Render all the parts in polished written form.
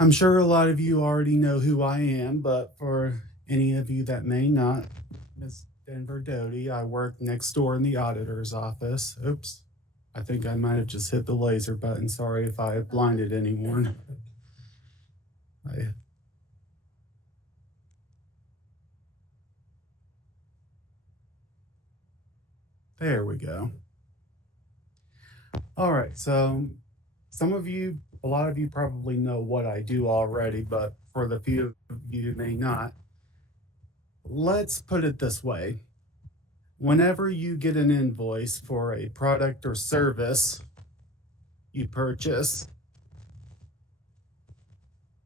I'm sure a lot of you already know who I am, but for any of you that may not, Miss Denver Doty, I work next door in the auditor's office. Oops, I think I might have just hit the laser button. Sorry if I blinded anyone. I, there we go. All right, so a lot of you probably know what I do already, but for the few of you who may not, let's put it this way. Whenever you get an invoice for a product or service you purchase,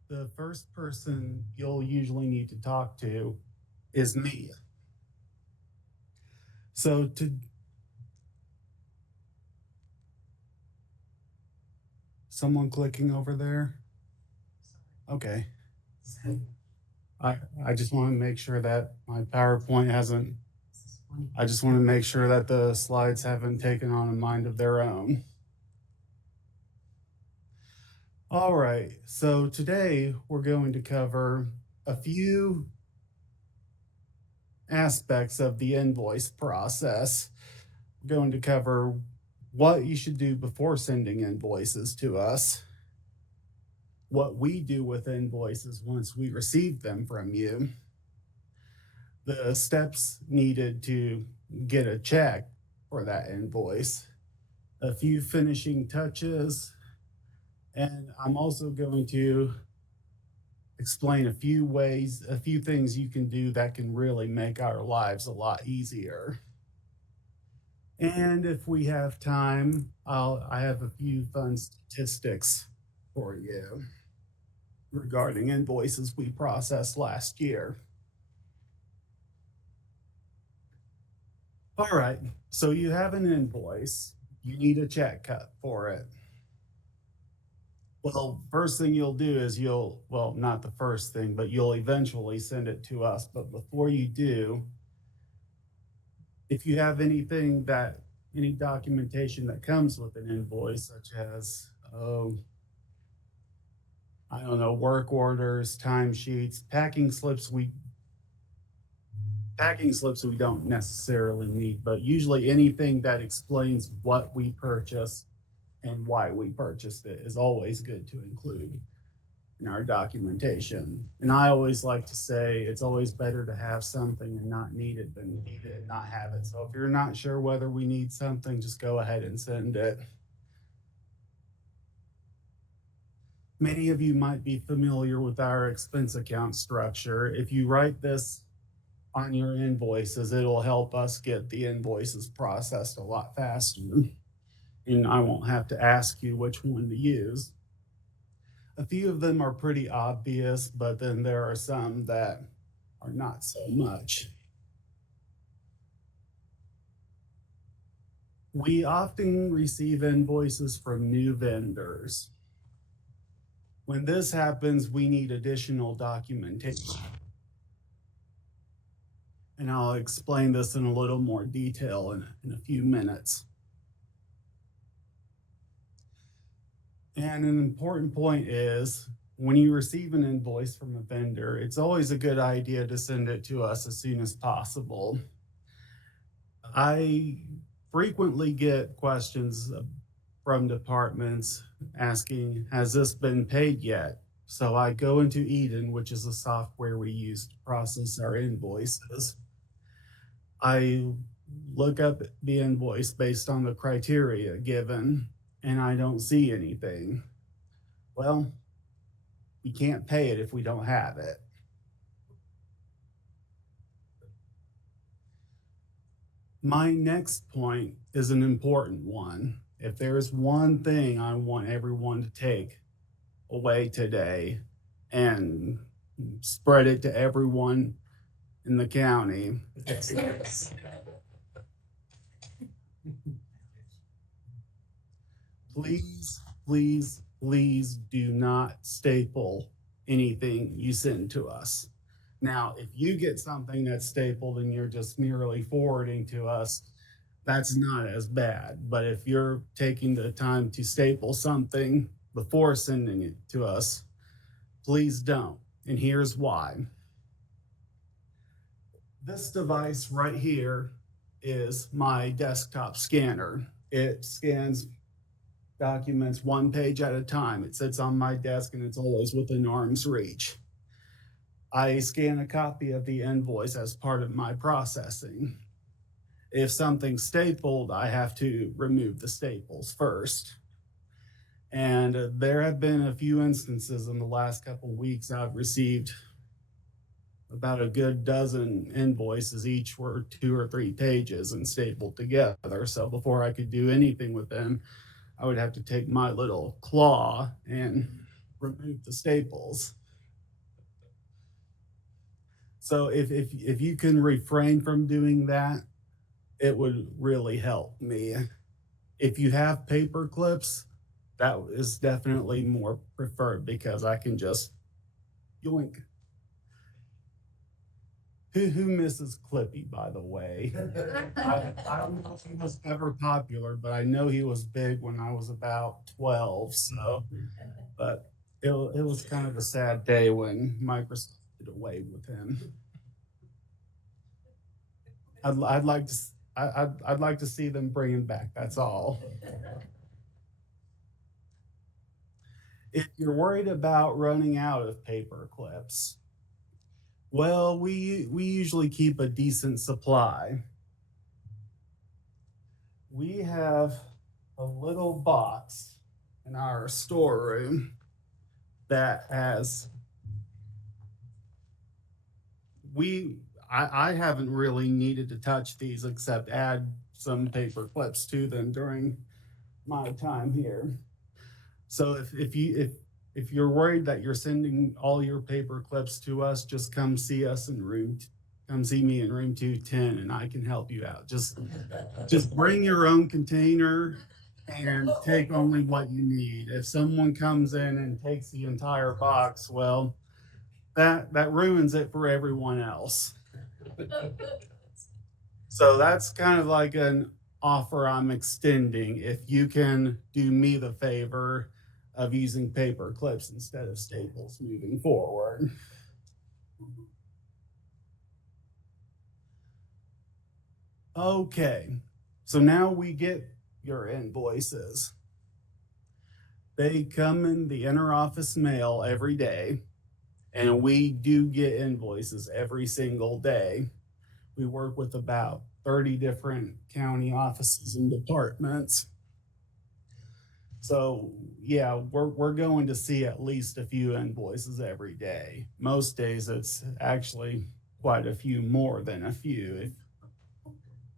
the first person you'll usually need to talk to is me. So to someone clicking over there? Okay. I just want to make sure that my PowerPoint hasn't I just want to make sure that the slides haven't taken on a mind of their own. All right. So today we're going to cover a few aspects of the invoice process. We're going to cover what you should do before sending invoices to us, what we do with invoices once we receive them from you, the steps needed to get a check for that invoice, a few finishing touches, and I'm also going to explain a few things you can do that can really make our lives a lot easier. And if we have time, I have a few fun statistics for you regarding invoices we processed last year. All right, so you have an invoice, you need a check cut for it. Well, first thing you'll do is well, not the first thing, but you'll eventually send it to us. But before you do, if you have any documentation that comes with an invoice, such as, I don't know, work orders, timesheets, packing slips we don't necessarily need, but usually anything that explains what we purchased and why we purchased it is always good to include in our documentation. And I always like to say it's always better to have something and not need it than need it and not have it. So if you're not sure whether we need something, just go ahead and send it. Many of you might be familiar with our expense account structure. If you write this on your invoices, it'll help us get the invoices processed a lot faster. And I won't have to ask you which one to use. A few of them are pretty obvious, but then there are some that are not so much. We often receive invoices from new vendors. When this happens, we need additional documentation. And I'll explain this in a little more detail in a few minutes. And an important point is when you receive an invoice from a vendor, it's always a good idea to send it to us as soon as possible. I frequently get questions from departments asking, has this been paid yet? So I go into Eden, which is a software we use to process our invoices. I look up the invoice based on the criteria given, and I don't see anything. Well, we can't pay it if we don't have it. My next point is an important one. If there's one thing I want everyone to take away today and spread it to everyone in the county, please, please, please do not staple anything you send to us. Now, if you get something that's stapled and you're just merely forwarding to us, that's not as bad. But if you're taking the time to staple something before sending it to us, Please don't. And here's why. This device right here is my desktop scanner. It scans documents one page at a time. It sits on my desk and it's always within arm's reach. I scan a copy of the invoice as part of my processing. If something's stapled, I have to remove the staples first. And there have been a few instances in the last couple of weeks I've received about a good dozen invoices. Each were 2 or 3 pages and stapled together. So before I could do anything with them, I would have to take my little claw and remove the staples. So if you can refrain from doing that, it would really help me. If you have paper clips, that is definitely more preferred because I can just yoink. Who misses Clippy, by the way? I don't know if he was ever popular, but I know he was big when I was about 12. So, but it was kind of a sad day when Microsoft did away with him. I'd like to I'd like to see them bring him back. That's all. If you're worried about running out of paper clips, well, we usually keep a decent supply. We have a little box in our storeroom that has I haven't really needed to touch these except add some paper clips to them during my time here. So if you're worried that you're sending all your paper clips to us, just come see us in come see me in room 210 and I can help you out. Just bring your own container and take only what you need. If someone comes in and takes the entire box, well, that ruins it for everyone else. So that's kind of like an offer I'm extending. If you can do me the favor of using paper clips instead of staples moving forward. Okay, so now we get your invoices. They come in the interoffice mail every day, and we do get invoices every single day. We work with about 30 different county offices and departments. So yeah, we're going to see at least a few invoices every day. Most days it's actually quite a few more than a few,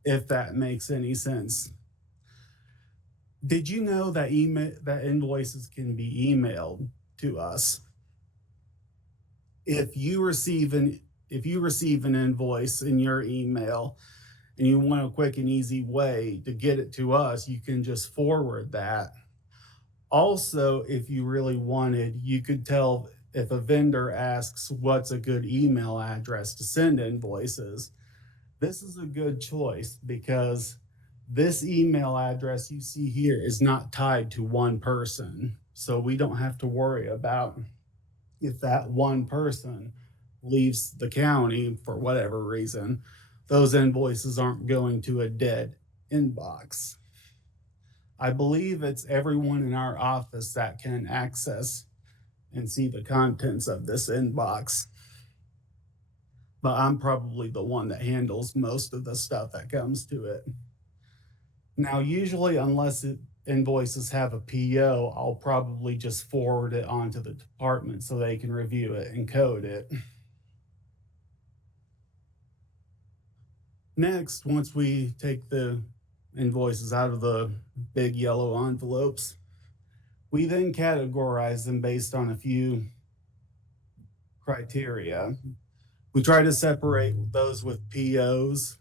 if that makes any sense. Did you know that invoices can be emailed to us? If you receive an invoice in your email and you want a quick and easy way to get it to us, you can just forward that. Also, if you really wanted, you could tell if a vendor asks what's a good email address to send invoices. This is a good choice because this email address you see here is not tied to one person. So we don't have to worry about if that one person leaves the county for whatever reason, those invoices aren't going to a dead inbox. I believe it's everyone in our office that can access and see the contents of this inbox. But I'm probably the one that handles most of the stuff that comes to it. Now, usually, unless invoices have a PO, I'll probably just forward it onto the department so they can review it and code it. Next, once we take the invoices out of the big yellow envelopes, we then categorize them based on a few criteria. We try to separate those with POs,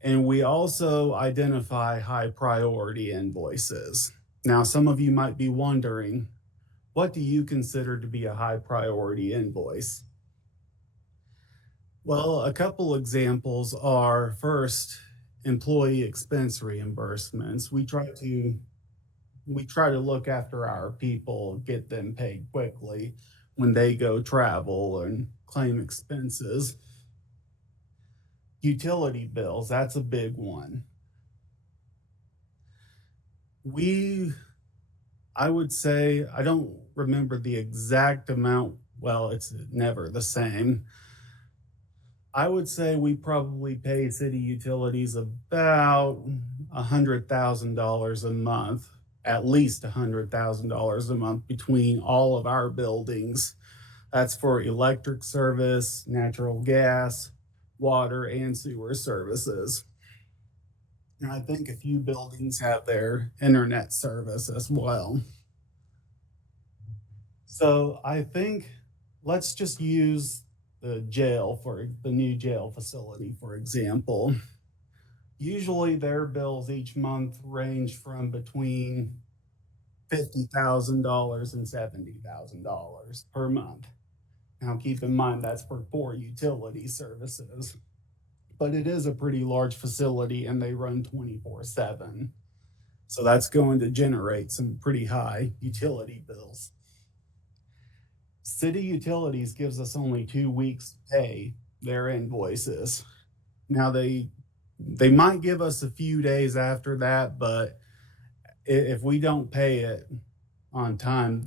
and we also identify high priority invoices. Now, some of you might be wondering, what do you consider to be a high priority invoice? Well, a couple examples are, first, employee expense reimbursements. We try to look after our people, get them paid quickly. when they go travel and claim expenses. Utility bills, that's a big one. We I would say I don't remember the exact amount. Well, it's never the same. I would say we probably pay city utilities about $100,000 a month, at least $100,000 a month between all of our buildings. That's for electric service, natural gas, water, and sewer services. And I think a few buildings have their internet service as well. So I think let's just use the new jail facility, for example. Usually their bills each month range from between $50,000 and $70,000 per month. Now, keep in mind that's for 4 utility services, but it is a pretty large facility and they run 24/7. So that's going to generate some pretty high utility bills. City Utilities gives us only 2 weeks to pay their invoices. Now they might give us a few days after that, but if we don't pay it on time,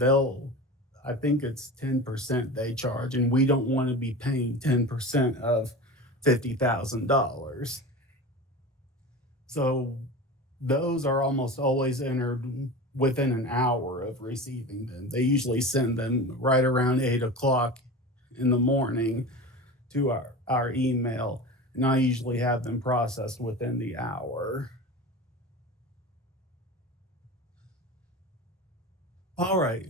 I think it's 10% they charge, and we don't want to be paying 10% of $50,000. So those are almost always entered within an hour of receiving them. They usually send them right around 8 o'clock in the morning to our email, and I usually have them processed within the hour. All right.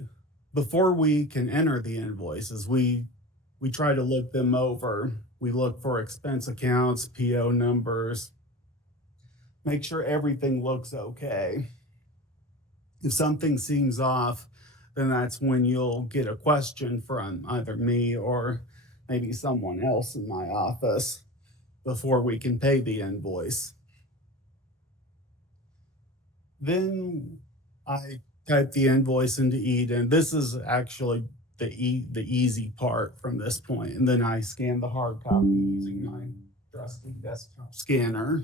Before we can enter the invoices, we try to look them over. We look for expense accounts, PO numbers, make sure everything looks okay. If something seems off, then that's when you'll get a question from either me or maybe someone else in my office before we can pay the invoice. Then I type the invoice into Eden. This is actually the easy part from this point, and then I scan the hard copy using my trusty desktop scanner.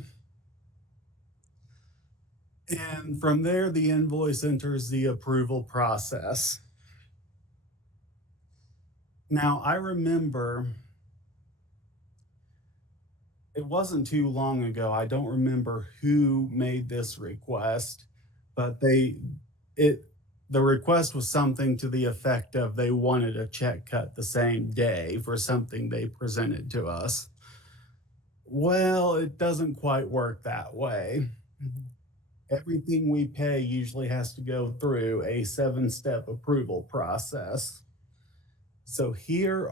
And from there, the invoice enters the approval process. Now, I remember it wasn't too long ago. I don't remember who made this request, but it the request was something to the effect of they wanted a check cut the same day for something they presented to us. Well, it doesn't quite work that way. Everything we pay usually has to go through a 7-step approval process. So here,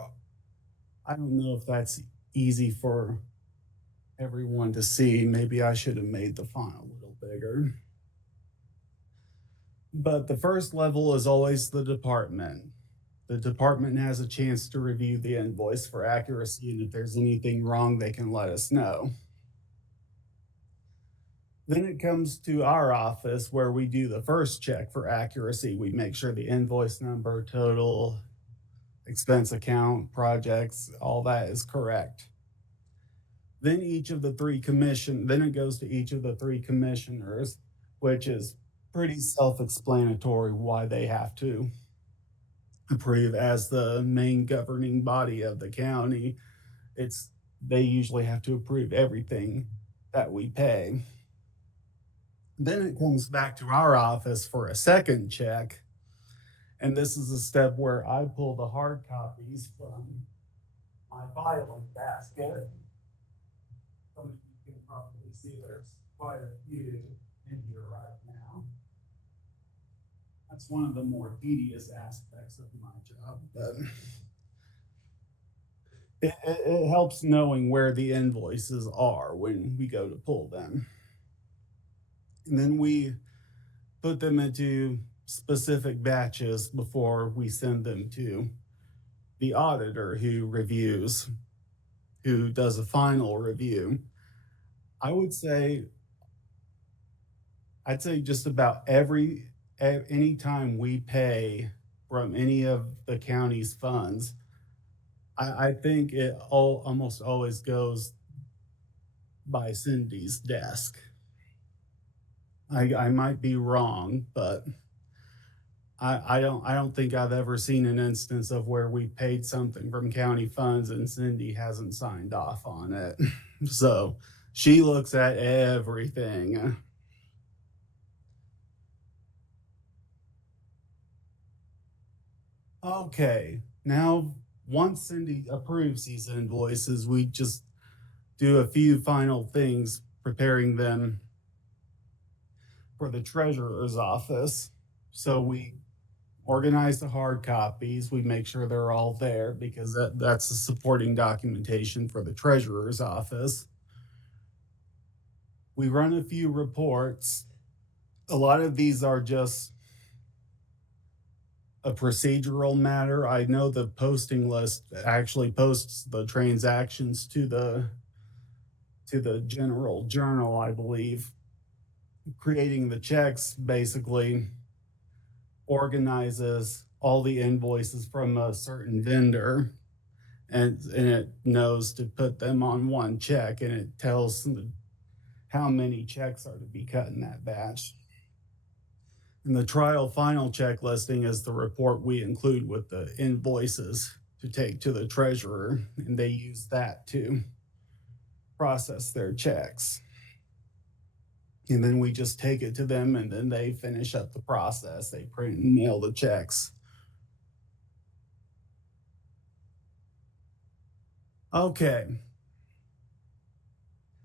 I don't know if that's easy for everyone to see. Maybe I should have made the font a little bigger. But the first level is always the department. The department has a chance to review the invoice for accuracy, and if there's anything wrong, they can let us know. Then it comes to our office where we do the first check for accuracy. We make sure the invoice number, total, expense account, projects, all that is correct. Then then it goes to each of the 3 commissioners, which is pretty self-explanatory why they have to approve as the main governing body of the county. They usually have to approve everything that we pay. Then it comes back to our office for a second check. And this is a step where I pull the hard copies from my filing basket. Some of you can probably see there's quite a few in here right now. That's one of the more tedious aspects of my job, but it helps knowing where the invoices are when we go to pull them. And then we put them into specific batches before we send them to the auditor who does a final review. I'd say just about any time we pay from any of the county's funds. I think it almost always goes by Cindy's desk. I might be wrong, but I don't think I've ever seen an instance of where we paid something from county funds and Cindy hasn't signed off on it. So she looks at everything. Okay, now once Cindy approves these invoices, we just do a few final things preparing them for the treasurer's office. So we organize the hard copies. We make sure they're all there because that's the supporting documentation for the treasurer's office. We run a few reports. A lot of these are just a procedural matter. I know the posting list actually posts the transactions to the general journal, I believe. Creating the checks basically organizes all the invoices from a certain vendor, and it knows to put them on one check, and it tells how many checks are to be cut in that batch. And the trial final check listing is the report we include with the invoices to take to the treasurer, and they use that to process their checks. And then we just take it to them, and then they finish up the process. They print and mail the checks. Okay.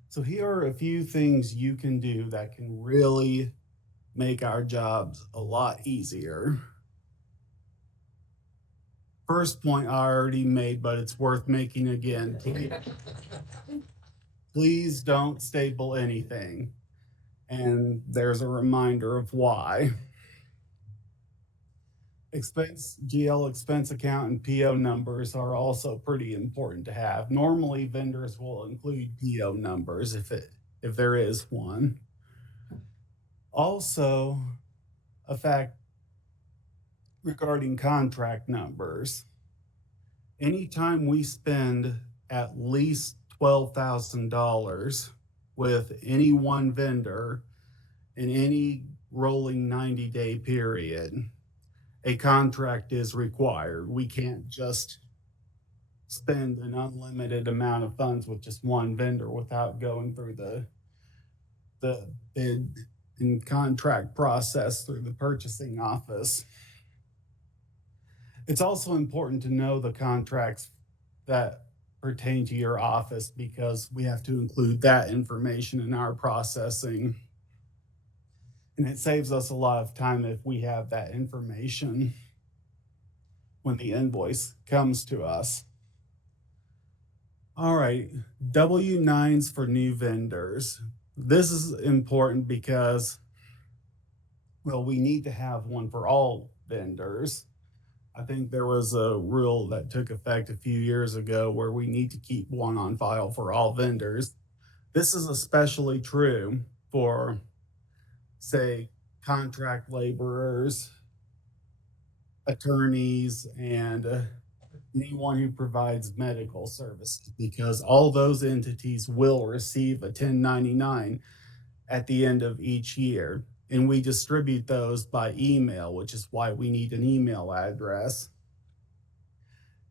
So here are a few things you can do that can really make our jobs a lot easier. First point I already made, but it's worth making again. Please don't staple anything. And there's a reminder of why. GL expense account and PO numbers are also pretty important to have. Normally vendors will include PO numbers if there is one. Also, a fact regarding contract numbers. Anytime we spend at least $12,000 with any one vendor in any rolling 90-day period, a contract is required. We can't just spend an unlimited amount of funds with just one vendor without going through the bid and contract process through the purchasing office. It's also important to know the contracts that pertain to your office because we have to include that information in our processing. And it saves us a lot of time if we have that information when the invoice comes to us. All right, W-9s for new vendors. This is important because, well, we need to have one for all vendors. I think there was a rule that took effect a few years ago where we need to keep one on file for all vendors. This is especially true for, say, contract laborers, attorneys, and anyone who provides medical services, because all those entities will receive a 1099 at the end of each year. And we distribute those by email, which is why we need an email address.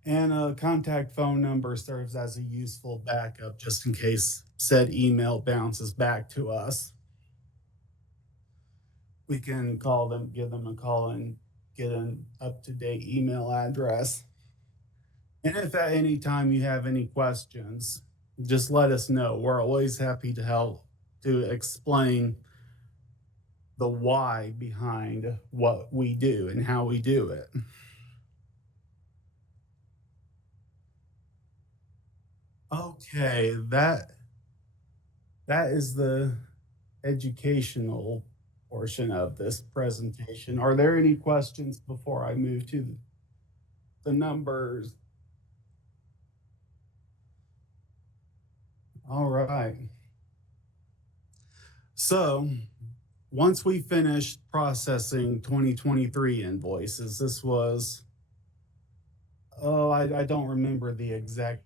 And a contact phone number serves as a useful backup just in case said email bounces back to us. We can call them, give them a call, and get an up-to-date email address. And if at any time you have any questions, just let us know. We're always happy to help to explain the why behind what we do and how we do it. Okay, that is the educational portion of this presentation. Are there any questions before I move to the numbers? All right. So once we finished processing 2023 invoices, this was, oh, I don't remember the exact.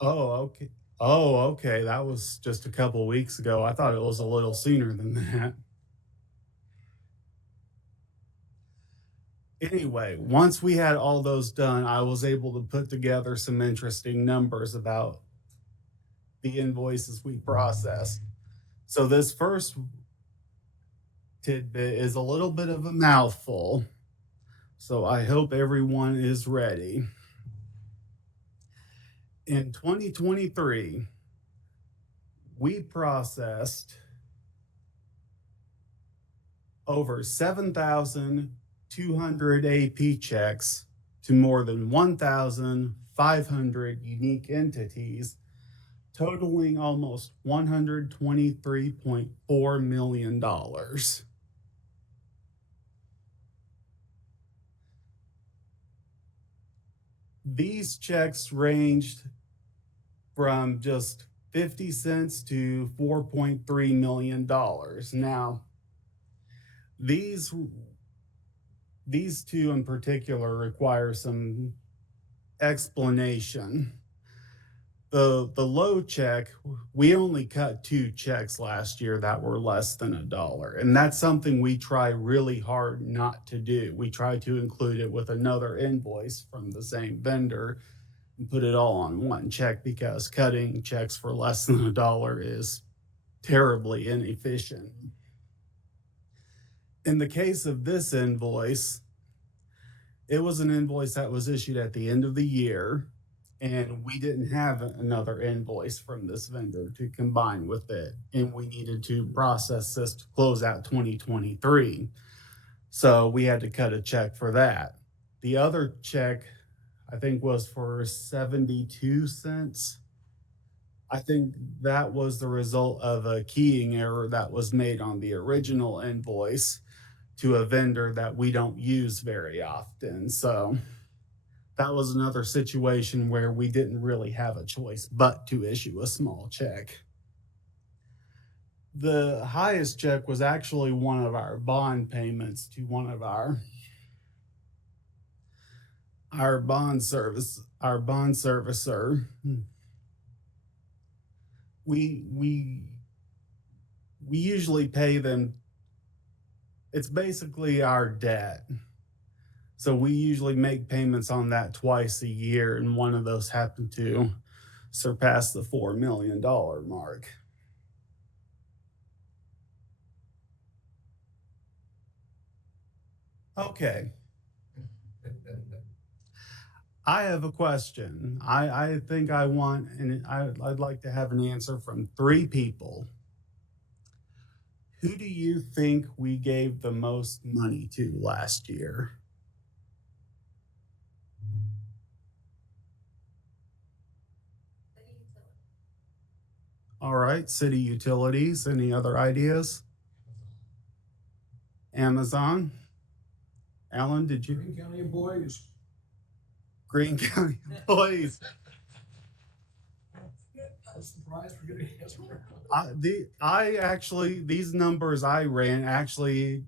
Oh, okay. Oh, okay. That was just a couple weeks ago. I thought it was a little sooner than that. Anyway, once we had all those done, I was able to put together some interesting numbers about the invoices we processed. So this first tidbit is a little bit of a mouthful. So I hope everyone is ready. In 2023, we processed over 7,200 AP checks to more than 1,500 unique entities, totaling almost $123.4 million. These checks ranged from just 50 cents to $4.3 million. Now, these two in particular require some explanation. The low check, we only cut 2 checks last year that were less than $1, and that's something we try really hard not to do. We try to include it with another invoice from the same vendor and put it all on one check, because cutting checks for less than $1 is terribly inefficient. In the case of this invoice, it was an invoice that was issued at the end of the year, and we didn't have another invoice from this vendor to combine with it, and we needed to process this to close out 2023. So we had to cut a check for that. The other check, I think, was for 72 cents. I think that was the result of a keying error that was made on the original invoice to a vendor that we don't use very often. So that was another situation where we didn't really have a choice but to issue a small check. The highest check was actually one of our bond payments to one of our bond servicer. We usually pay them. It's basically our debt. So we usually make payments on that twice a year, and one of those happened to surpass the $4 million mark. Okay. I have a question. I think I want, and I'd like to have an answer from 3 people. Who do you think we gave the most money to last year? All right, city utilities. Any other ideas? Amazon? Alan, did you? Green County employees. Green County employees. I'm surprised we're getting an answer. I actually, these numbers I ran actually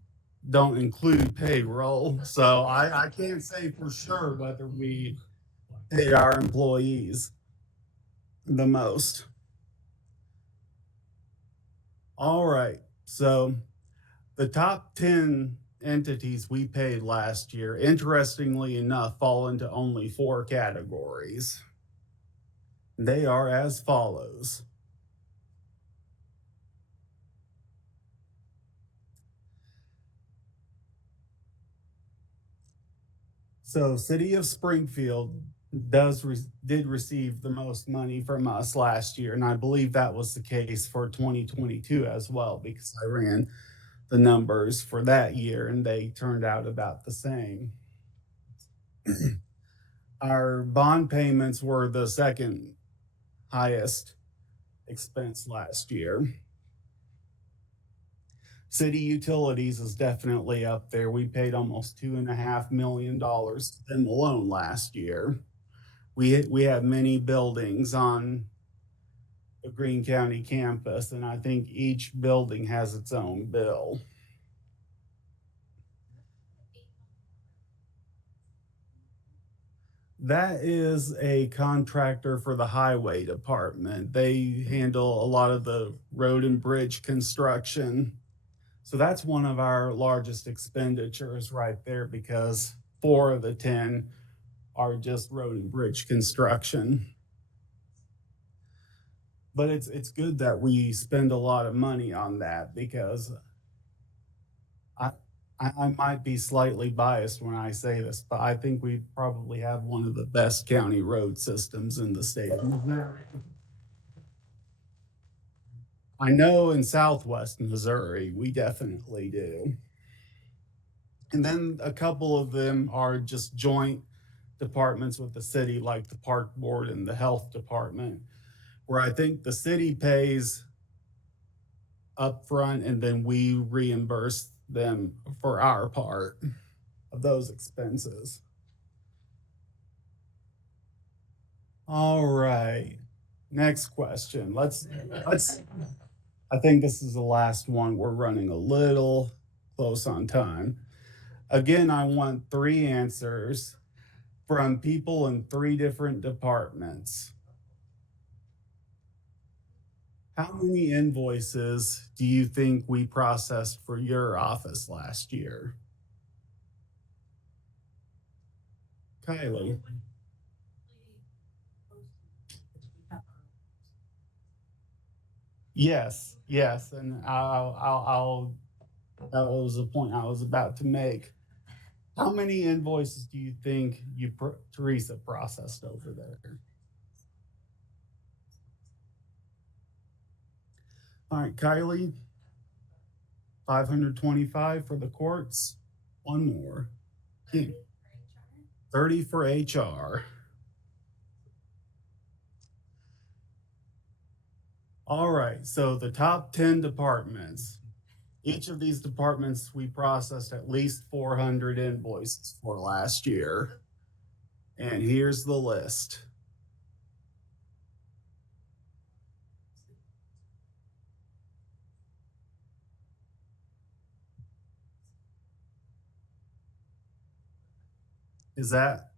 don't include payroll, so I can't say for sure whether we paid our employees the most. All right, so the top 10 entities we paid last year, interestingly enough, fall into only 4 categories. They are as follows. So, City of Springfield did receive the most money from us last year, and I believe that was the case for 2022 as well, because I ran the numbers for that year and they turned out about the same. Our bond payments were the second highest expense last year. City utilities is definitely up there. We paid almost $2.5 million to them alone last year. We have many buildings on the Greene County campus, and I think each building has its own bill. That is a contractor for the highway department. They handle a lot of the road and bridge construction. So that's one of our largest expenditures right there because 4 of the 10 are just road and bridge construction. But it's good that we spend a lot of money on that because I I might be slightly biased when I say this, but I think we probably have one of the best county road systems in the state of Missouri. I know in Southwest Missouri, we definitely do. And then a couple of them are just joint departments with the city, like the park board and the health department, where I think the city pays upfront and then we reimburse them for our part of those expenses. All right. Next question. Let's I think this is the last one. We're running a little close on time. Again, I want 3 answers from people in 3 different departments. How many invoices do you think we processed for your office last year? Kylie. Yes, yes, and I'll that was the point I was about to make. How many invoices do you think Teresa processed over there? All right, Kylie, 525 for the courts. One more. 30 for HR. All right, so the top 10 departments. Each of these departments, we processed at least 400 invoices for last year. And here's the list. Is that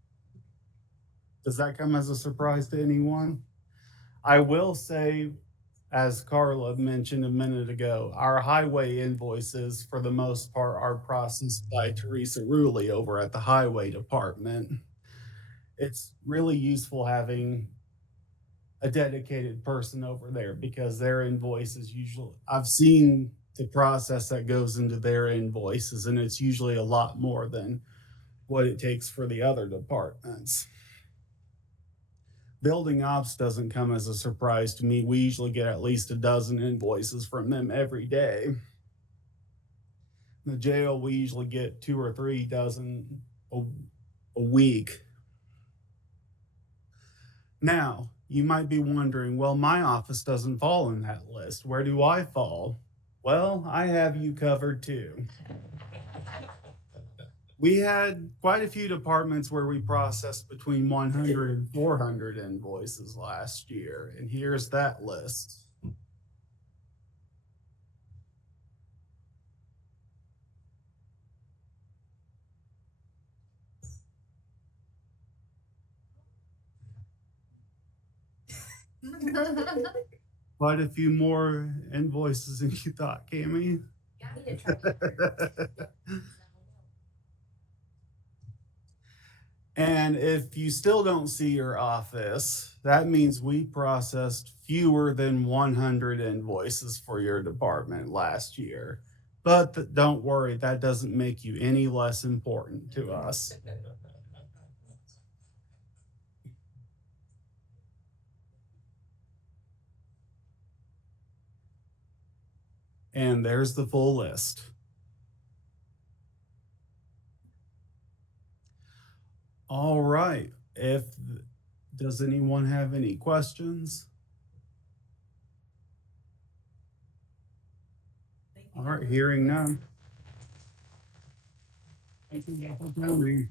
Does that come as a surprise to anyone? I will say, as Carla mentioned a minute ago, our highway invoices, for the most part, are processed by Teresa Ruley over at the highway department. It's really useful having a dedicated person over there because their invoices usually, I've seen the process that goes into their invoices, and it's usually a lot more than what it takes for the other departments. Building ops doesn't come as a surprise to me. We usually get at least a dozen invoices from them every day. In the jail, we usually get 2 or 3 dozen a week. Now, you might be wondering, well, my office doesn't fall in that list. Where do I fall? Well, I have you covered too. We had quite a few departments where we processed between 100 and 400 invoices last year, and here's that list. Quite a few more invoices than you thought, Cammy. And if you still don't see your office, that means we processed fewer than 100 invoices for your department last year. But don't worry, that doesn't make you any less important to us. And there's the full list. All right. Does anyone have any questions? All right, hearing none. Thank you for coming.